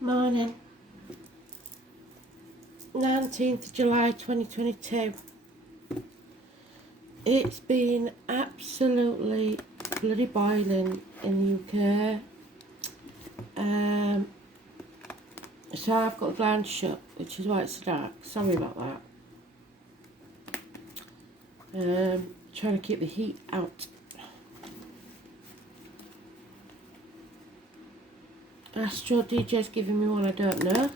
Morning, 19th July 2022. It's been absolutely bloody boiling in the UK. So I've got the blinds shut, which is why it's dark. Sorry about that. Trying to keep the heat out. Astro DJ's giving me one I don't know.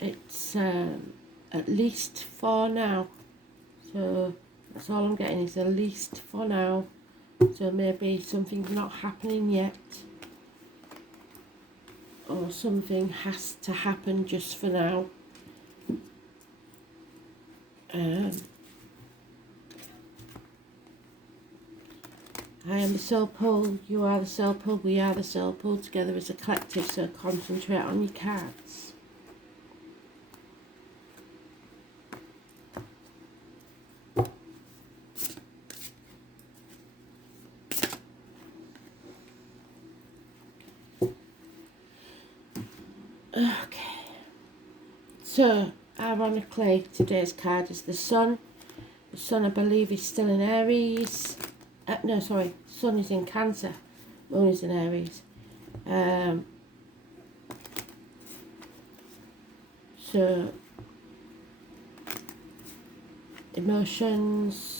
It's at least 4 now. So that's all I'm getting is at least for now. So maybe something's not happening yet. Or something has to happen just for now. I am the soul pool, you are the soul pool, we are the soul pool, together as a collective, so concentrate on your cards. Okay, so ironically today's card is the Sun. The Sun, I believe, is still in Aries. Sun is in Cancer, Moon is in Aries. So emotions,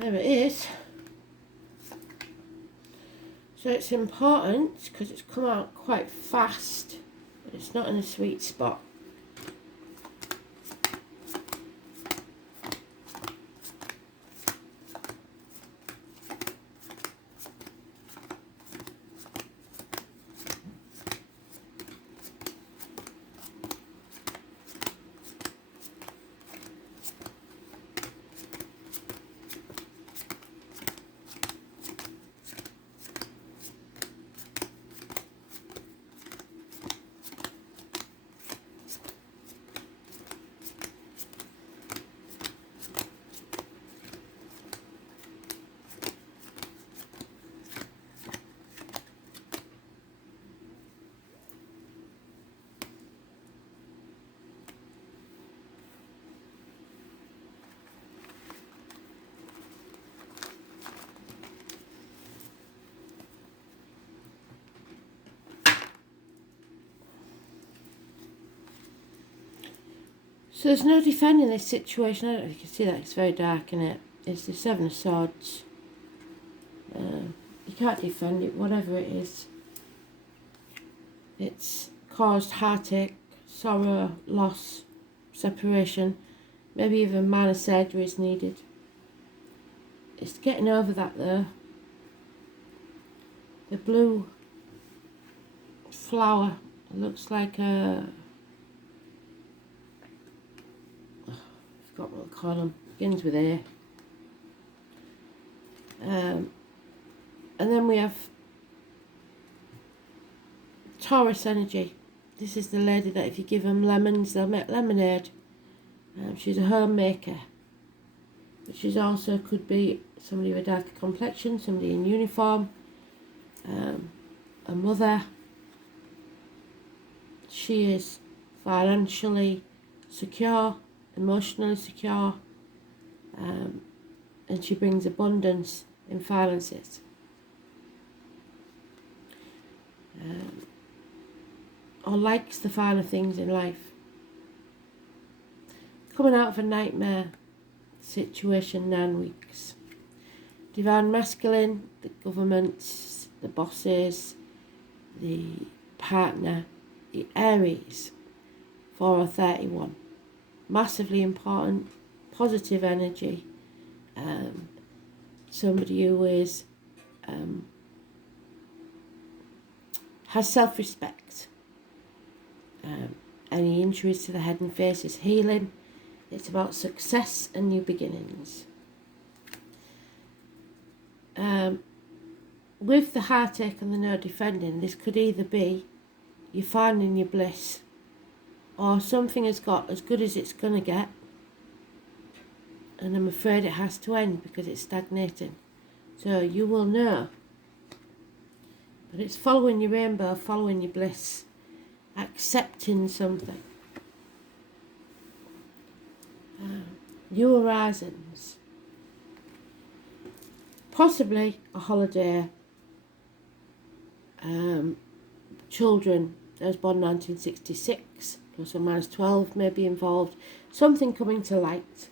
there it is. So it's important because it's come out quite fast, but it's not in a sweet spot. So there's no defending this situation. I don't know if you can see that, it's very dark in it. It's the Seven of Swords. You can't defend it, whatever it is. It's caused heartache, sorrow, loss, separation, maybe even minor surgery is needed. It's getting over that though. The blue flower, it looks like a... I forgot what they call them, begins with A. And then we have Taurus energy. This is the lady that if you give them lemons, they'll make lemonade. She's a homemaker. But she's also could be somebody with a darker complexion, somebody in uniform, a mother. She is financially secure, emotionally secure, and she brings abundance in finances. Or likes the finer things in life. Coming out of a nightmare situation, 9 weeks. Divine masculine, the governments, the bosses, the partner, the Aries, 4 or 31. Massively important, positive energy. Somebody who is has self-respect. Any injuries to the head and face is healing. It's about success and new beginnings. with the heartache and the no defending, this could either be you finding your bliss, or something has got as good as it's going to get, and I'm afraid it has to end because it's stagnating. So you will know. But it's following your rainbow, following your bliss, accepting something. New horizons. Possibly a holiday. Children, I was born 1966, plus or minus 12 may be involved. Something coming to light.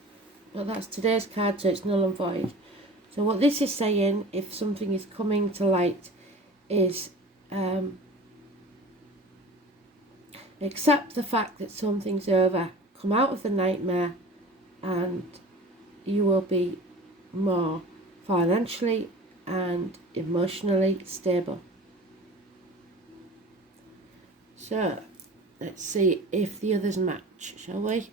But that's today's card, so it's null and void. So what this is saying, if something is coming to light, is accept the fact that something's over. Come out of the nightmare and you will be more financially and emotionally stable. So, let's see if the others match, shall we?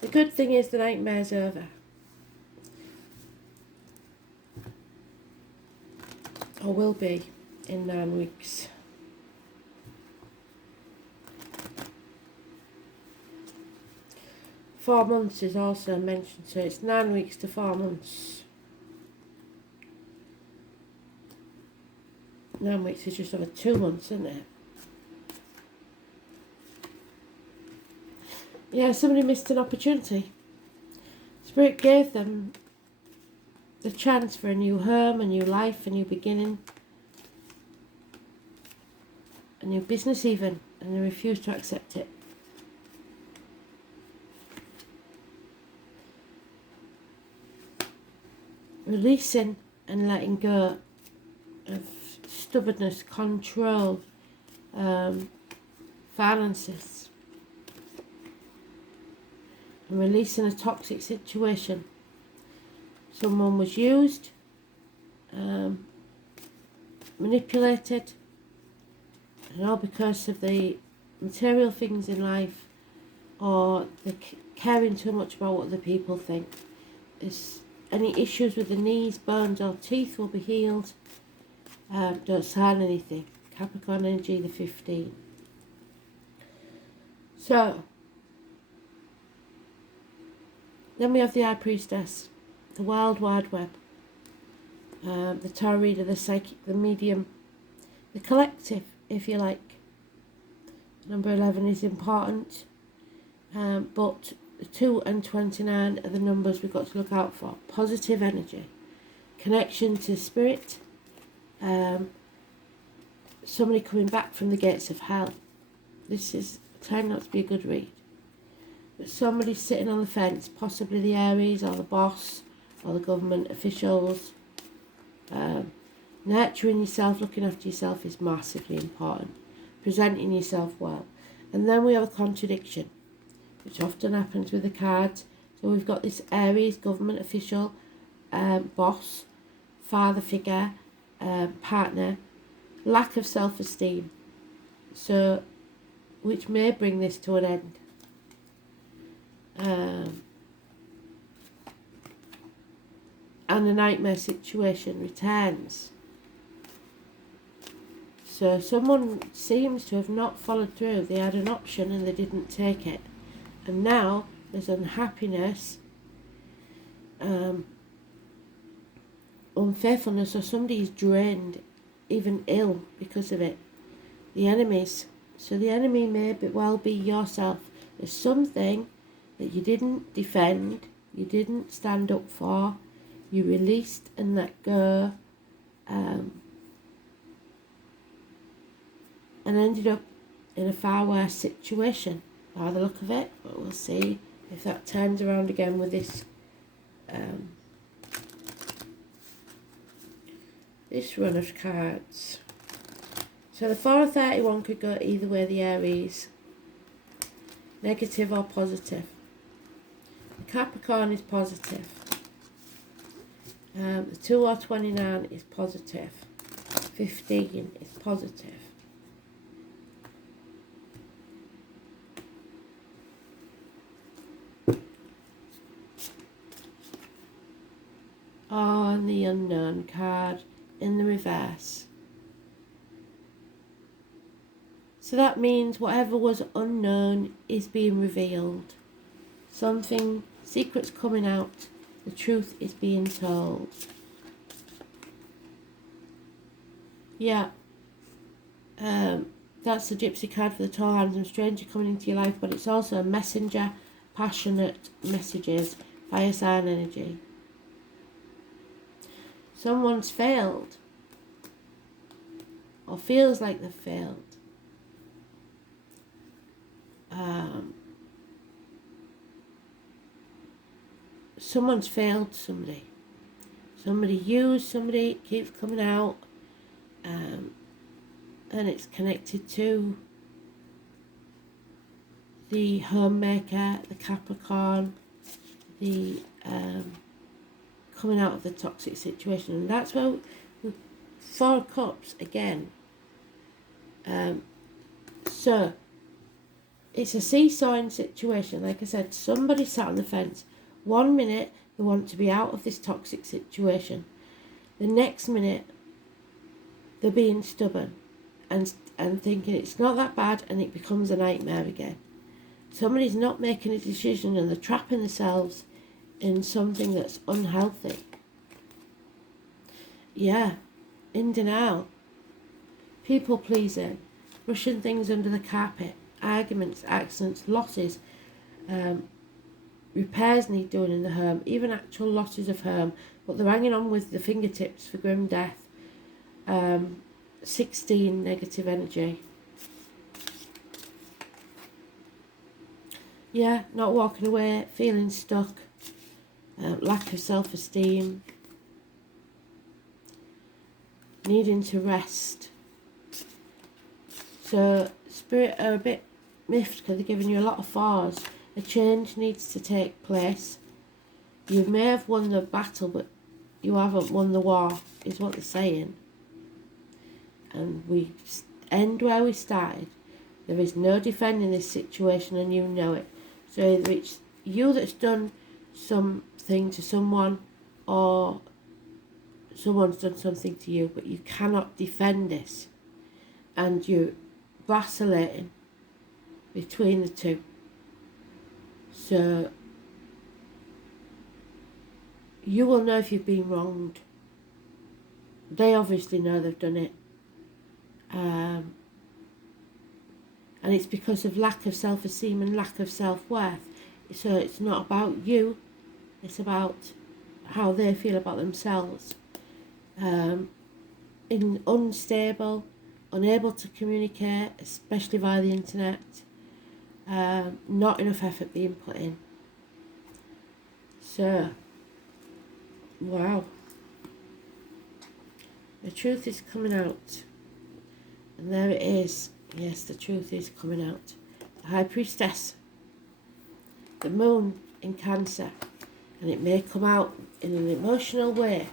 The good thing is the nightmare's over. Or will be in 9 weeks. Four months is also mentioned, so it's 9 weeks to 4 months. 9 weeks is just over 2 months, isn't it? Yeah, somebody missed an opportunity. Spirit gave them the chance for a new home, a new life, a new beginning, a new business even, and they refused to accept it. Releasing and letting go of stubbornness, control, finances, and releasing a toxic situation. Someone was used, manipulated, and all because of the material things in life, or the caring too much about what other people think. Any issues with the knees, bones or teeth will be healed. Don't sign anything. Capricorn energy, the 15. So, then we have the High Priestess, the Wild Wide Web, the Tarot Reader, the Psychic, the Medium, the Collective, if you like. Number 11 is important, but 2 and 29 are the numbers we've got to look out for. Positive energy, connection to spirit, somebody coming back from the gates of hell. This is trying not to be a good read. But somebody sitting on the fence, possibly the Aries or the boss or the government officials. Nurturing yourself, looking after yourself is massively important. Presenting yourself well. And then we have a contradiction, which often happens with the cards. So we've got this Aries, government official, boss, father figure, partner, lack of self-esteem. So, which may bring this to an end. And the nightmare situation returns. So someone seems to have not followed through. They had an option and they didn't take it. And now there's unhappiness, unfaithfulness, or somebody is drained, even ill because of it. The enemies. So the enemy may well be yourself. There's something that you didn't defend, you didn't stand up for, you released and let go, and ended up in a far worse situation by the look of it. But we'll see if that turns around again with this this run of cards. So the 4 of 31 could go either way, the Aries, negative or positive. The Capricorn is positive. The 2 or 29 is positive. 15 is positive. and the Unknown card in the reverse. So that means whatever was unknown is being revealed. Something, secrets coming out, the truth is being told. Yeah. That's the Gypsy card for the tall, handsome stranger coming into your life, but it's also a messenger, passionate messages, fire sign energy. Someone's failed, or feels like they've failed. Someone's failed somebody. Somebody used somebody, it keeps coming out. And it's connected to the homemaker, the Capricorn, the coming out of the toxic situation. And that's where Four of Cups again. So it's a seesawing situation. Like I said, somebody sat on the fence. 1 minute they want to be out of this toxic situation. The next minute they're being stubborn and thinking it's not that bad, and it becomes a nightmare again. Somebody's not making a decision and they're trapping themselves in something that's unhealthy. Yeah, in denial. People pleasing, brushing things under the carpet, arguments, accidents, losses, repairs need doing in the home, even actual losses of home, but they're hanging on with the fingertips for grim death. 16 negative energy. Yeah, not walking away, feeling stuck, lack of self-esteem, needing to rest. So Spirit are a bit miffed because they're giving you a lot of fours. A change needs to take place. You may have won the battle, but you haven't won the war, is what they're saying. And we end where we started. There is no defending this situation, and you know it. So either it's you that's done something to someone, or someone's done something to you, but you cannot defend this. And you're vacillating between the two. So you will know if you've been wronged. They obviously know they've done it. And it's because of lack of self-esteem and lack of self-worth. So it's not about you, it's about how they feel about themselves. Unstable, unable to communicate, especially via the internet. Not enough effort being put in. So, wow. The truth is coming out. And there it is. Yes, the truth is coming out. The High Priestess. The Moon in Cancer. And it may come out in an emotional way.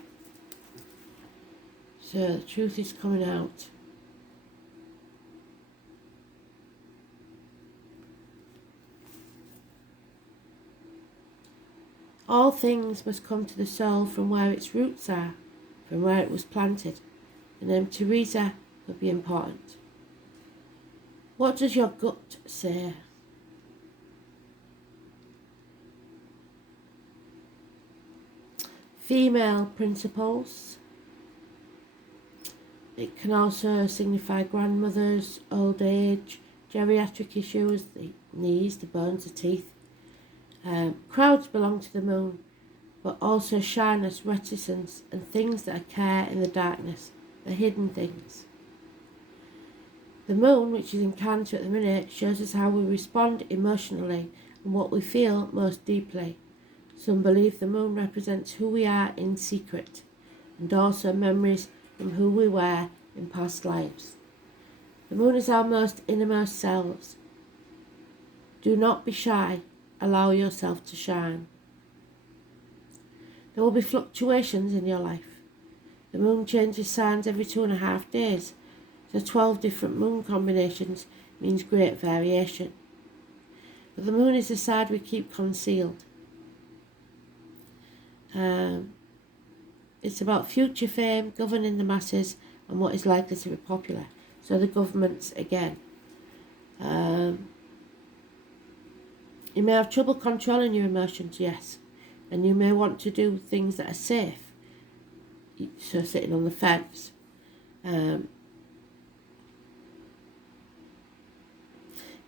So the truth is coming out. All things must come to the soul from where its roots are, from where it was planted. And then Teresa would be important. What does your gut say? Female principles. It can also signify grandmothers, old age, geriatric issues, the knees, the bones, the teeth. Crowds belong to the moon, but also shyness, reticence, and things that occur in the darkness, the hidden things. The moon, which is in Cancer at the minute, shows us how we respond emotionally and what we feel most deeply. Some believe the moon represents who we are in secret, and also memories from who we were in past lives. The moon is our most innermost selves. Do not be shy. Allow yourself to shine. There will be fluctuations in your life. The moon changes signs every 2.5 days. So 12 different moon combinations means great variation. But the moon is the side we keep concealed. It's about future fame, governing the masses, and what is likely to be popular. So the governments again. You may have trouble controlling your emotions, yes. And you may want to do things that are safe. So sitting on the fence. You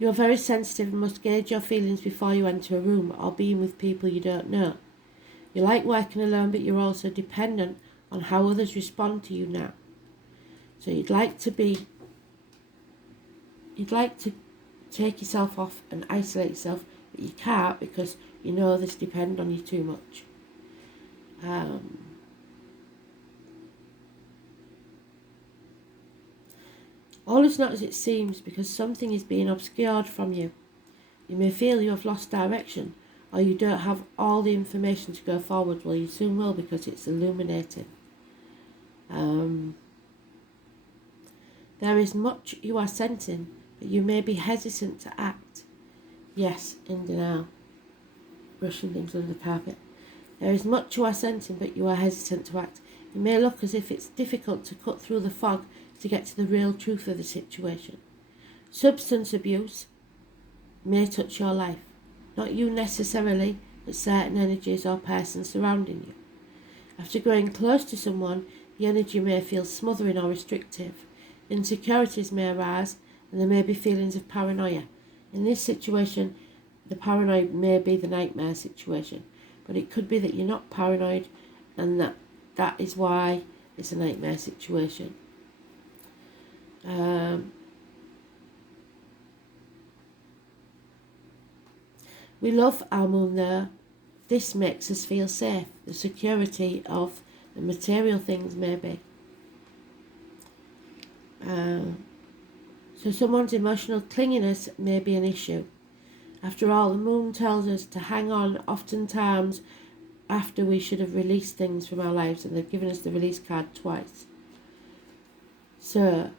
are very sensitive and must gauge your feelings before you enter a room or being with people you don't know. You like working alone, but you're also dependent on how others respond to you now. So you'd like to take yourself off and isolate yourself, but you can't because you know this depends on you too much. All is not as it seems because something is being obscured from you. You may feel you have lost direction, or you don't have all the information to go forward. Well, you soon will because it's illuminating. There is much you are sensing, but you may be hesitant to act. Yes, in denial. Brushing things under the carpet. There is much you are sensing, but you are hesitant to act. It may look as if it's difficult to cut through the fog to get to the real truth of the situation. Substance abuse may touch your life. Not you necessarily, but certain energies or persons surrounding you. After growing close to someone, the energy may feel smothering or restrictive. Insecurities may arise, and there may be feelings of paranoia. In this situation, the paranoia may be the nightmare situation, but it could be that you're not paranoid, and that is why it's a nightmare situation. We love our moon though. This makes us feel safe. The security of the material things maybe. So someone's emotional clinginess may be an issue. After all, the moon tells us to hang on oftentimes after we should have released things from our lives, and they've given us the release card twice. So,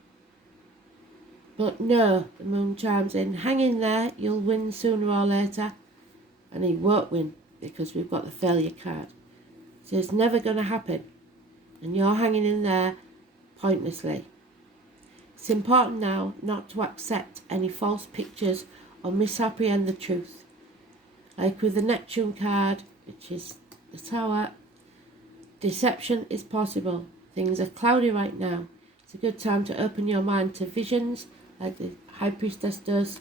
but no, the moon chimes in, hang in there, you'll win sooner or later. And he won't win because we've got the failure card. So it's never going to happen. And you're hanging in there pointlessly. It's important now not to accept any false pictures or misapprehend the truth. Like with the Neptune card, which is the Tower, deception is possible. Things are cloudy right now. It's a good time to open your mind to visions, like the High Priestess does,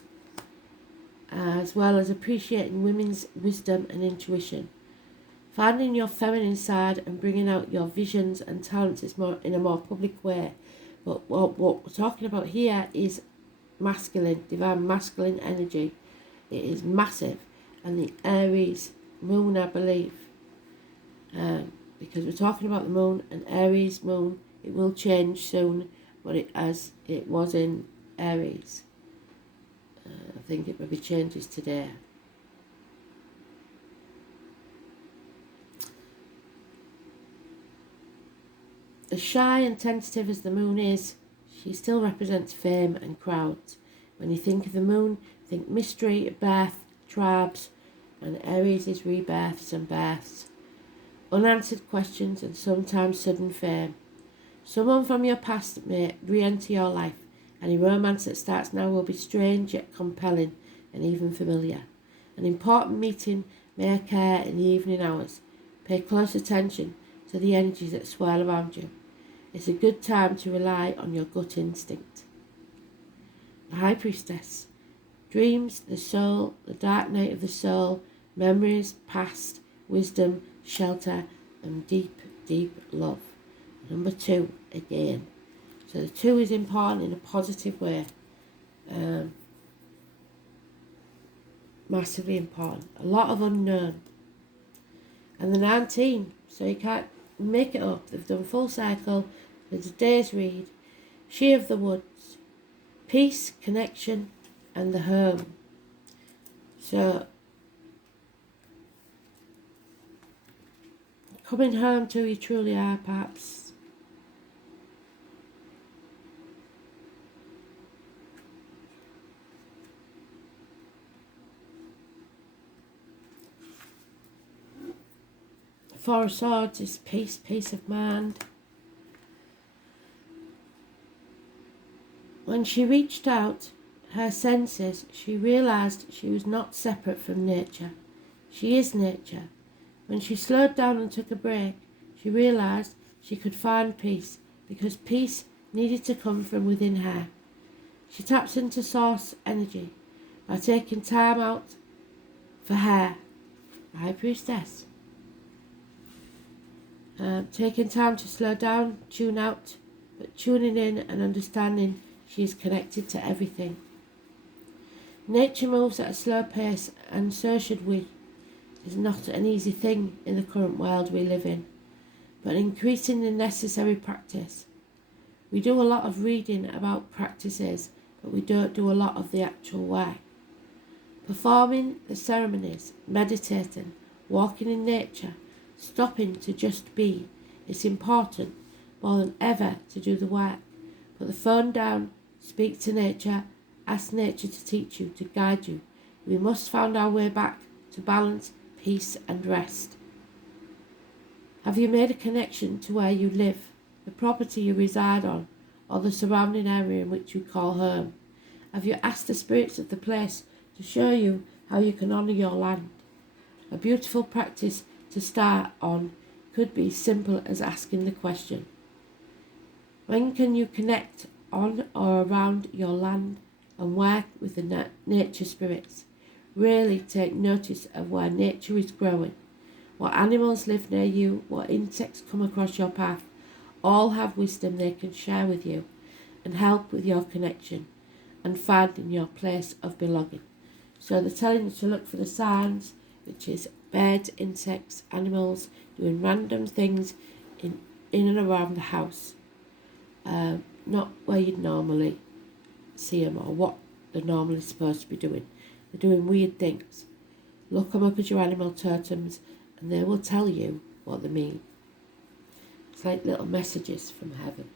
as well as appreciating women's wisdom and intuition. Finding your feminine side and bringing out your visions and talents is more in a more public way. But what we're talking about here is masculine, divine masculine energy. It is massive. And the Aries moon, I believe, because we're talking about the moon, and Aries moon, it will change soon, but as it was in Aries. I think it maybe changes today. As shy and tentative as the moon is, she still represents fame and crowds. When you think of the moon, think mystery, birth, tribes, and Aries is rebirths and births. Unanswered questions and sometimes sudden fame. Someone from your past may re-enter your life. Any romance that starts now will be strange yet compelling and even familiar. An important meeting may occur in the evening hours. Pay close attention to the energies that swirl around you. It's a good time to rely on your gut instinct. The High Priestess. Dreams, the soul, the dark night of the soul, memories, past, wisdom, shelter, and deep, deep love. Number 2, again. So the 2 is important in a positive way. Massively important. A lot of unknown. And the 19, so you can't make it up. They've done full cycle. There's a day's read. She of the Woods. Peace, connection, and the home. So, coming home to who you truly are, perhaps. Four of Swords is peace, peace of mind. When she reached out her senses, she realised she was not separate from nature. She is nature. When she slowed down and took a break, she realised she could find peace, because peace needed to come from within her. She taps into source energy by taking time out for her, the High Priestess. Taking time to slow down, tune out, but tuning in and understanding she is connected to everything. Nature moves at a slow pace, and so should we. It's not an easy thing in the current world we live in, but increasing the necessary practice. We do a lot of reading about practices, but we don't do a lot of the actual work. Performing the ceremonies, meditating, walking in nature, stopping to just be, is important more than ever to do the work. Put the phone down, speak to nature, ask nature to teach you, to guide you. We must find our way back to balance, peace and rest. Have you made a connection to where you live, the property you reside on, or the surrounding area in which you call home? Have you asked the spirits of the place to show you how you can honour your land? A beautiful practice to start on could be simple as asking the question: when can you connect on or around your land and work with the nature spirits? Really take notice of where nature is growing, what animals live near you, what insects come across your path. All have wisdom they can share with you and help with your connection and finding your place of belonging. So they're telling you to look for the signs, which is birds, insects, animals doing random things in and around the house. Not where you'd normally see them or what they're normally supposed to be doing. They're doing weird things. Look them up as your animal totems and they will tell you what they mean. It's like little messages from heaven.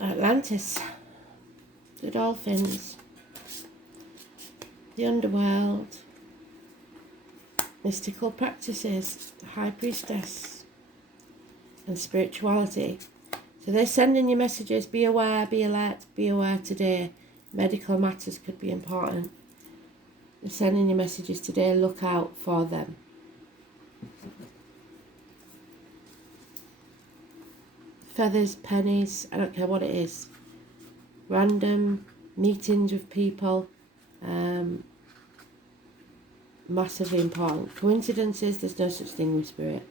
Atlantis, the dolphins, the underworld, mystical practices, the High Priestess, and spirituality. So they're sending you messages: be aware, be alert, be aware today. Medical matters could be important. They're sending you messages today, look out for them. Feathers, pennies, I don't care what it is. Random meetings with people, massively important. Coincidences, there's no such thing with spirit.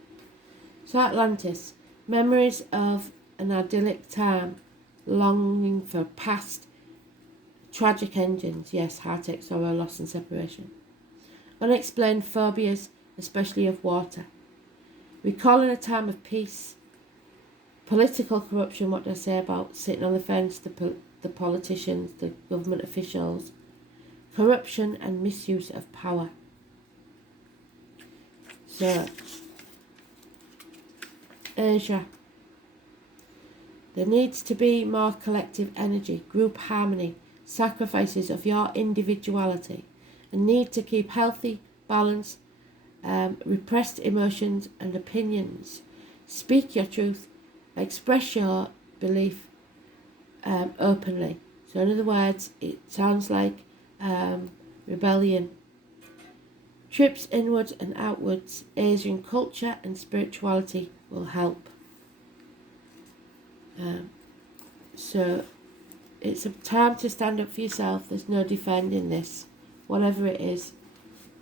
So Atlantis, memories of an idyllic time, longing for past tragic endings, yes, heartache, sorrow, loss and separation. Unexplained phobias, especially of water. Recalling a time of peace. Political corruption, what do I say about sitting on the fence, the politicians, the government officials. Corruption and misuse of power. So, Asia. There needs to be more collective energy, group harmony, sacrifices of your individuality, and need to keep healthy, balance, repressed emotions and opinions. Speak your truth. Express your belief openly. So in other words, it sounds like rebellion. Trips inwards and outwards, Asian culture and spirituality will help. So it's a time to stand up for yourself. There's no defending this, whatever it is.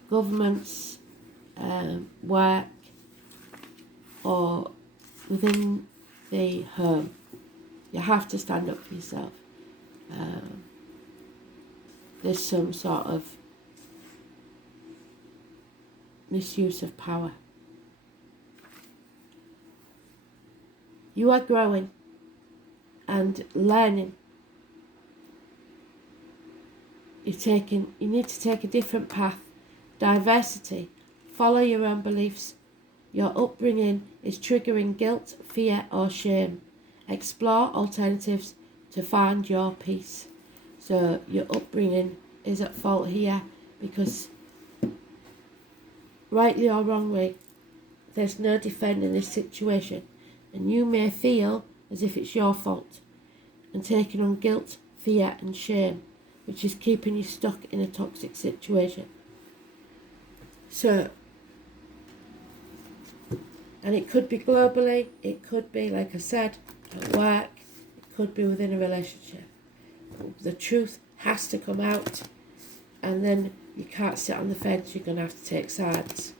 Governments, work, or within the home. You have to stand up for yourself. There's some sort of misuse of power. You are growing, and learning. You need to take a different path. Diversity. Follow your own beliefs. Your upbringing is triggering guilt, fear or shame. Explore alternatives to find your peace. So your upbringing is at fault here because, rightly or wrongly, there's no defending this situation, and you may feel as if it's your fault and taking on guilt, fear and shame, which is keeping you stuck in a toxic situation. So, and it could be globally, it could be, like I said, at work, it could be within a relationship. The truth has to come out, and then you can't sit on the fence, you're going to have to take sides.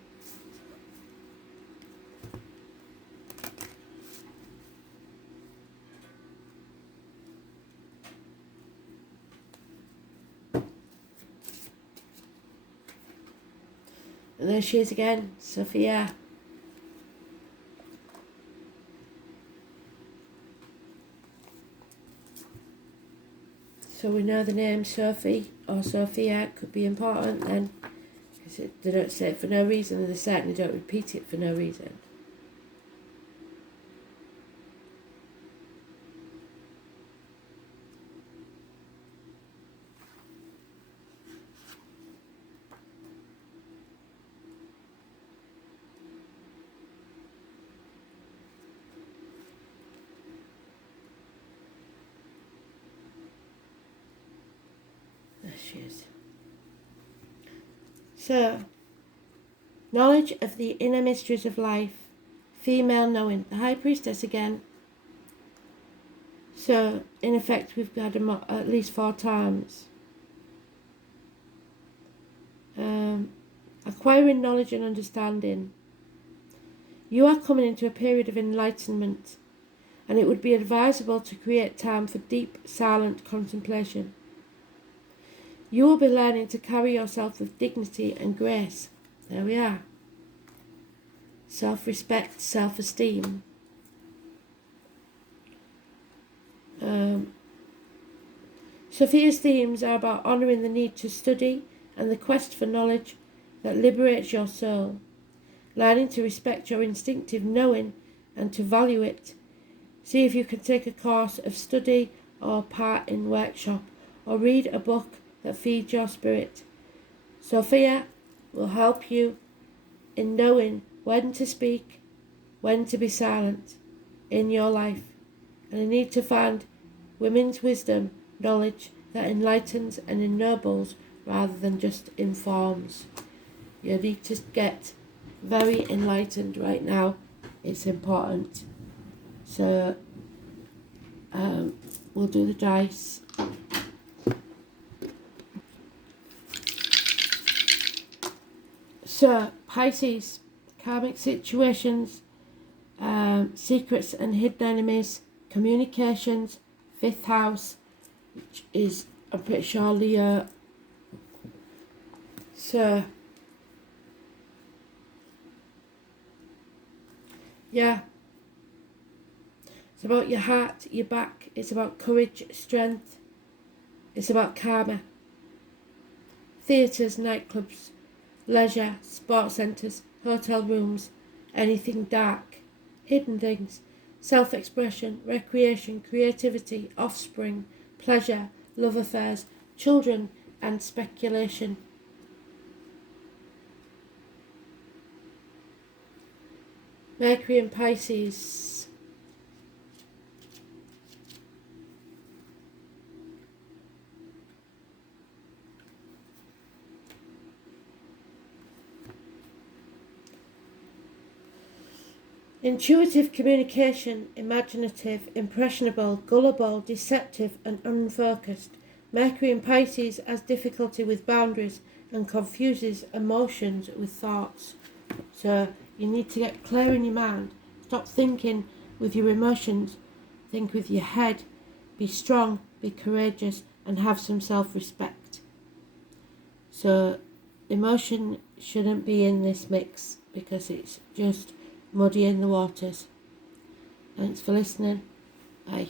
And there she is again, Sophia. So we know the name Sophie or Sophia could be important then, because they don't say it for no reason, and they certainly don't repeat it for no reason. There she is. So, knowledge of the inner mysteries of life, female knowing, the High Priestess again. So, in effect, we've got them at least 4 times. Acquiring knowledge and understanding. You are coming into a period of enlightenment, and it would be advisable to create time for deep, silent contemplation. You will be learning to carry yourself with dignity and grace. There we are. Self-respect, self-esteem. Sophia's themes are about honouring the need to study and the quest for knowledge that liberates your soul. Learning to respect your instinctive knowing and to value it. See if you can take a course of study or part in workshop or read a book that feeds your spirit. Sophia will help you in knowing when to speak, when to be silent in your life. And you need to find women's wisdom, knowledge that enlightens and ennobles rather than just informs. You need to get very enlightened right now. It's important. So we'll do the dice. So Pisces, karmic situations, secrets and hidden enemies, communications, 5th house, which is, I'm pretty sure, Leo. So yeah, it's about your heart, your back, it's about courage, strength, it's about karma. Theatres, nightclubs, leisure, sports centres, hotel rooms, anything dark, hidden things, self-expression, recreation, creativity, offspring, pleasure, love affairs, children and speculation. Mercury and Pisces. Intuitive communication, imaginative, impressionable, gullible, deceptive and unfocused. Mercury in Pisces has difficulty with boundaries and confuses emotions with thoughts. So you need to get clear in your mind. Stop thinking with your emotions. Think with your head. Be strong, be courageous and have some self-respect. So emotion shouldn't be in this mix because it's just muddying the waters. Thanks for listening. Bye.